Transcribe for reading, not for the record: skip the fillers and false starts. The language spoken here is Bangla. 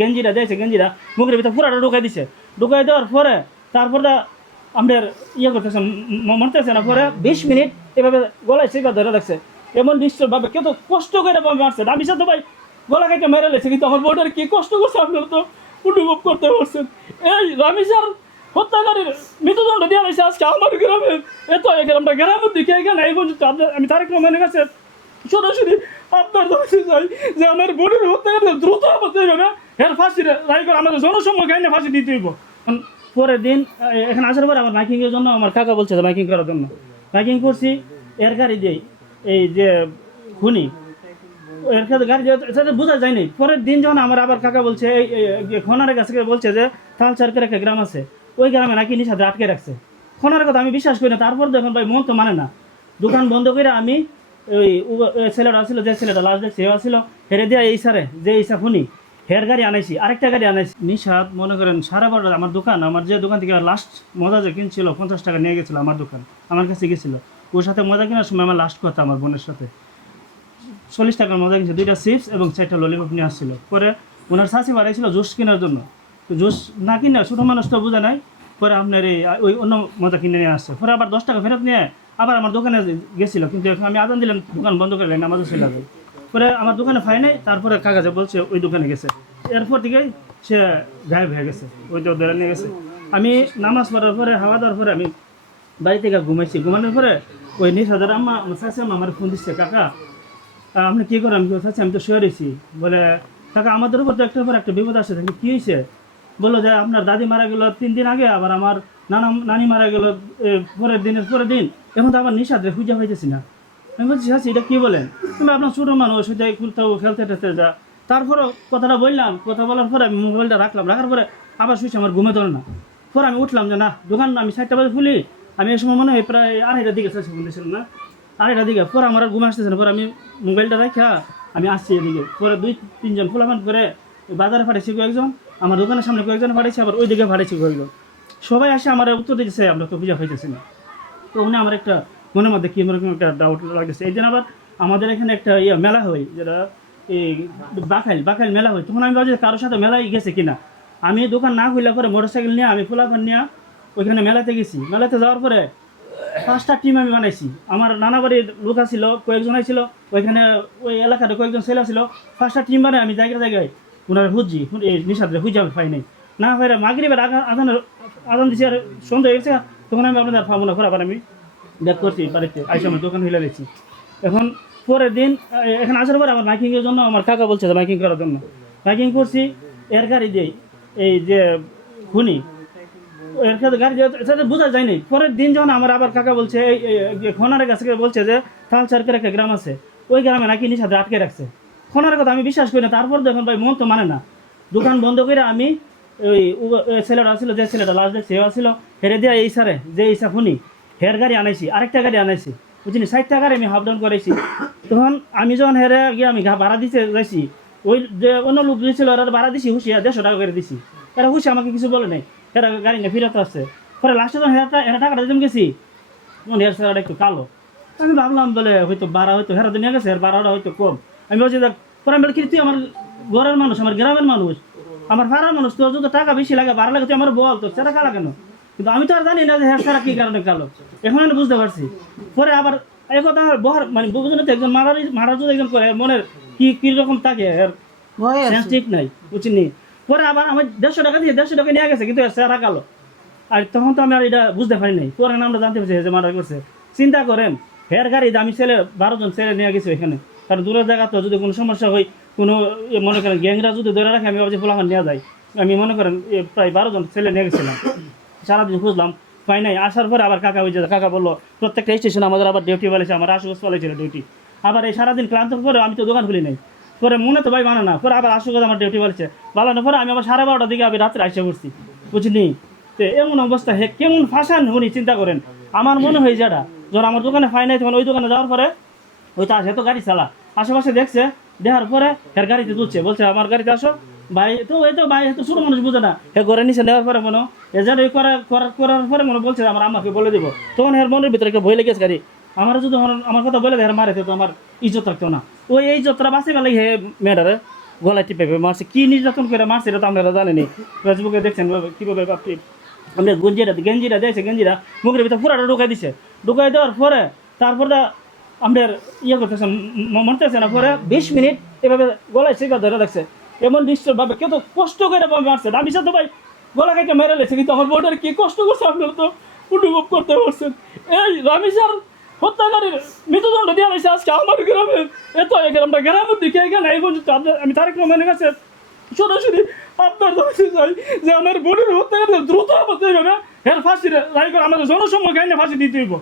গেঞ্জিটা দিয়েছে, গেঞ্জিটা মুখের ভিতরে পুরাটা ঢুকাই দিছে। ঢুকাই দেওয়ার পরে তারপরে আমাদের ইয়ে করতেছে, মরতেছে না। পরে 20 মিনিট এভাবে গলায় সেবা ধরে রাখছে। এমন নিশ্চয়ভাবে কেউ তো কষ্ট করে মারছে। আমি সাথে ভাই গলা খাইতে মেরে লেছে, কিন্তু আমার বোর্ডের কি কষ্ট করছে আপনারা তো অনুভব করতে পারছেন। এই রামিসার হত্যাকারীর মৃত্যুদণ্ড দেওয়া হয়েছে আজকে আমার গ্রামে। এত আমরা গ্রামের দিকে এখানে এই পর্যন্ত আমি তারেক রহমানের কাছে সরাসরি আপনার কাছে চাই যে আমার বোনের হত্যাকারী দ্রুত হতে হবে, এর ফাঁসি রায় করে আমাদের জনসম্মুখে আইনে ফাঁসি দিতে হইব। পরের দিন এখানে আসার পরে আমার মাইকিংয়ের জন্য আমার কাকা বলছে যে মাইকিং করার জন্য মাইকিং করছি। এর গাড়ি দিয়ে এই যে খুনি এর সাথে গাড়ি সাথে বোঝা যায়নি। পরের দিন যখন আমার আবার কাকা বলছে এই খনারের কাছে বলছে যে তালচারকের একটা গ্রাম আছে, ওই গ্রামে নাকি নিশাতে আটকে রাখছে। খনারের কথা আমি বিশ্বাস করি না। তারপর দেখুন ভাই মন তো মানে না, দোকান বন্ধ করে আমি ওই ছেলেটা আসছিল, যে ছেলেটা লাস্ট দেখছে সেও আসছিল, হেরে দেওয়া এই সারে যে এই খুনি হের গাড়ি আনাইছি, আরেকটা গাড়ি আনাইছি। নিশাদ মনে করেন 12:30 আমার দোকান, আমার যে দোকান থেকে লাস্ট মজা যে কিনছিল 50 টাকা নিয়ে গেছিলো আমার দোকান, আমার কাছে গেছিলো। ওর সাথে মজা কেনার সময় আমার লাস্ট কথা আমার বোনের সাথে 40 টাকার মজা কিনছে, 2টা চিপস এবং 4টা ললিপপ নিয়ে আসছিল। পরে ওনার শাশি বাড়াইছিল জুস কেনার জন্য, তো জুস না কিনে ছোটো মানুষ তো বোঝা নাই। পরে আপনার এই ওই অন্য মজা কিনে নিয়ে আসছে। পরে আবার 10 টাকা ফেরত নিয়ে আবার আমার দোকানে গেছিলো, কিন্তু এখন আমি আদান দিলাম দোকান বন্ধ করে লাইন আমাদের ছেলে যাবে। পরে আমার দোকানে পাই নাই। তারপরে কাগজে বলছে ওই দোকানে গেছে, এরপর থেকেই সে গায়েব হয়ে গেছে, ওই তো ধরে নিয়ে গেছে। আমি নামাজ পড়ার পরে হাওয়া দেওয়ার পরে আমি বাড়ি থেকে ঘুমাইছি। ঘুমানোর পরে ওই নিশাদের আম্মা চাষি আম্মা আমার ফোন দিচ্ছে, কাকা আপনি কী করেন? আমি চাচ্ছি আমি তো শুয়ে রয়েছি। বলে কাকা আমাদের উপর তো একটার পর একটা বিপদ আসছে, তাহলে কী হয়েছে? বললো যে আপনার দাদি মারা গেল 3 দিন আগে, আবার আমার নানি মারা গেল পরের দিন। এখন তো আমার নিশাদে খুঁজে পাইতেছি না। আমি বলছি চাচ্ছি এটা কী বলেন? তুমি আপনার ছোটো মানুষ যাই কোথাও খেলতে টেলতে যা। তারপরেও কথাটা বললাম, কথা বলার পরে আমি মোবাইলটা রাখার পরে আবার শুয়েছি, আমার ঘুমে ধরে না। পরে আমি উঠলাম যে না, দোকান আমি 7টা বাজে খুলি। আমি এই সময় মনে হয় প্রায় 2:30টার দিকে চাইছি বলেছিলাম না, 2:30টার দিকে। পরে আমার আর ঘুম আসতেছে না। পরে আমি মোবাইলটা রাখা আমি আসছি এদিকে। পরে 2-3 জন ফুলাফান করে বাজারে পাঠিয়েছি কয়েকজন, আমার দোকানের সামনে কয়েকজন পাঠিয়েছি, আবার ওই দিকে পাঠিয়েছি কয়েকজন। সবাই আসে আমার উত্তর দিতেছে আমরা তো খুঁজে পাইতেছি না। তো উনি আমার একটা মনের মধ্যে কী রকম একটা ডাউট লাগতেছে। এই দিন আবার আমাদের এখানে একটা মেলা হয়, যেটা এই বাখাইল মেলা হয়। তখন আমি ভাবছি কারোর সাথে মেলায় গেছে কিনা। আমি দোকান না খুললে পরে মোটরসাইকেল নিয়ে আমি ফুলাফান নিয়ে ওইখানে মেলাতে গেছি। মেলাতে যাওয়ার পরে 5টা টিম আমি বানাইছি। আমার নানা বাড়ির লোক ছিল, কয়েকজন ছিল ওইখানে, ওই এলাকাতে কয়েকজন ছেলে ছিল। 5টা টিম বানাই আমি জায়গায় ওনার খুঁজি, এই নিশাদরে খুঁজে আমি পাই নাই। না পাই মাগরিবের আদান দিচ্ছি, আর সন্ধ্যা হয়ে গেছে। তখন আমি আপনাদের পাবো না, আবার আমি ব্যাক করছি বাড়িতে, আইসা আমার দোকান হিলে দিচ্ছি। এখন পরের দিন এখানে আসার পরে আমার মাইকিংয়ের জন্য আমার কাকা বলছে যে মাইকিং করার জন্য মাইকিং করছি। এর গাড়ি দিয়ে এই যে খুনি এর সাথে গাড়ি সাথে বোঝা যায়নি। পরের দিন যখন আমার আবার কাকা বলছে এই খনারের কাছে বলছে যে তালচারকের একটা গ্রাম আছে, ওই গ্রামে নাকি নিশাতে আটকে রাখছে। খনারের কথা আমি বিশ্বাস করি না। তারপর দেখুন ভাই মন তো মানে না, দোকান বন্ধ করে আমি ওই ছেলেটা আসছিল, যে ছেলেটা লাস্ট দেখছে সেও আসছিল, হেরে দেওয়া এই সারে যে এই খুনি হের গাড়ি আনাইছি, আরেকটা গাড়ি আনাইছি, বুঝিনি 60 টাকার আমি হাফ ডাউন করেছি। তখন আমি যখন হেরে গিয়ে আমি ভাড়া দিতে যাইছি, ওই যে অন্য লোক দিয়েছিল ওরা ভাড়া দিছি হুশিয়া 150 টাকা করে দিছি। এরা হুশি আমাকে কিছু বলে নাই, এরা গাড়ি নিয়ে ফিরত আসছে। পরে লাস্টে যখন হেরা টাকাটা দিতে গেছি, তখন হের সেরাটা একটু কালো। আমি ভাবলাম বলে হয়তো ভাড়া হয়তো হেরা নিয়ে গেছে, এর ভাড়াটা হয়তো কম। আমি বলছি দেখ, পরে আমি বলি কি তুই আমার ঘরের মানুষ, আমার গ্রামের মানুষ, আমার ভাড়ার মানুষ, তোর যদি টাকা বেশি লাগে ভাড়া লাগে তুই আমার বল, তোর সেটা কালা কেন? কিন্তু আমি তো আর জানি না যে হ্যাঁ সারা কী কারণে কালো। এখন আমি বুঝতে পারছি। পরে আবার এই কথা বহার মানে বুঝলেন তো, একজন মারার যদি একজন করে মনের কীরকম থাকে, সেন্স ঠিক নাই, বুঝিনি। পরে আবার আমার 150 টাকা দিয়ে 150 টাকা নিয়ে গেছে, কিন্তু সেরা কালো। আর তখন তো আমি আর এটা বুঝতে পারি নাই। পরে আমরা জানতে পারছি যে মার্ডার করছে। চিন্তা করেন, হের গাড়ি আমি 12 জন ছেলে নিয়ে গেছি এখানে, কারণ দূরের জায়গা তো, যদি কোনো সমস্যা হয়, কোনো মনে করেন গ্যাংরা যদি ধরে রাখে, আমি ভাবছি ফোলাখান নেওয়া যায়। আমি মনে করেন প্রায় 12 জন ছেলে নিয়ে গেছিলাম। সারাদিন খুঁজলাম, পাই নাই। আসার পরে আবার কাকা কাকা বললো প্রত্যেকটা স্টেশনে আমাদের আবার ডিউটি বলেছে, আমার আশুগঞ্জ বলেছিল ডিউটি। আবার এই সারাদিন ক্লান্ত পরে আমি তো দোকান খুলি নাই। পরে মনে তো ভাই মানে না, পরে আবার আশুগঞ্জ আমার ডিউটি বলেছে বালানোর পরে আমি আবার 12:30টার দিকে আমি রাত্রে আসে পড়ছি, বুঝলি। তো এমন অবস্থা হে কেমন ফাঁসান উনি, চিন্তা করেন। আমার মনে হয় যেটা যখন আমার দোকানে পাই নাই, তখন ওই দোকানে যাওয়ার পরে ওই তো আসে তো গাড়ি চালা, আশেপাশে দেখছে, দেখার পরে এর গাড়িতে তুলছে, বলছে আমার গাড়িতে আসো ভাই। তো এই তো ভাই তো ছোটো মানুষ বুঝে না, হে ঘরে নিচে নেওয়ার পরে মনে এজার এই করার পরে মনে বলছে আমার আম্মাকে বলে দিব। তখন এর মনের ভিতরে একটা ভয় লেগেছে, গাড়ি আমার যদি আমার কথা বলে দেয় মারে তো আমার ইজ্জত থাকতো না। ওই ইজ্জতটা বাঁচে গেলে হে মেয়েটারে গলায় টিপে মারছে, কি নির্যাতন করে মারছে এটা তো আপনারা জানেনি। ফেসবুকে দেখছেন কীভাবে আপনি আমাদের গেঞ্জিটা দিয়েছে, গেঞ্জিটা মুখের ভিতরে পুরাটা ঢুকাই দিছে। ঢুকাই দেওয়ার পরে তারপরে আমাদের করতেছেন, মরতেছে না। পরে 20 মিনিট এভাবে গলায় চেপে ধরে রাখছে। এমন নিশ্চয়ভাবে কেউ তো কষ্ট করে মারছে, আমি সাথে ভাই গলা কেটে মেরে লেছে, কিন্তু আমার বোর্ডের কি কষ্ট করছে আপনারা তো অনুভব করতে পারছেন। এই রামিসার হত্যাকারীর মৃত্যুদণ্ড দেওয়া হয়েছে আজকে আমার গ্রামে। এত আমরা গ্রামের দিকে এখানে এই পর্যন্ত আমি তারেক রহমানের কাছে সরাসরি আপনার কাছে চাই যে আমার বোনের হত্যাকারী দ্রুত আমাদের এর ফাঁসি রায় করে আমাদের জনসম্মুখে আইনে ফাঁসি দিতে হইব।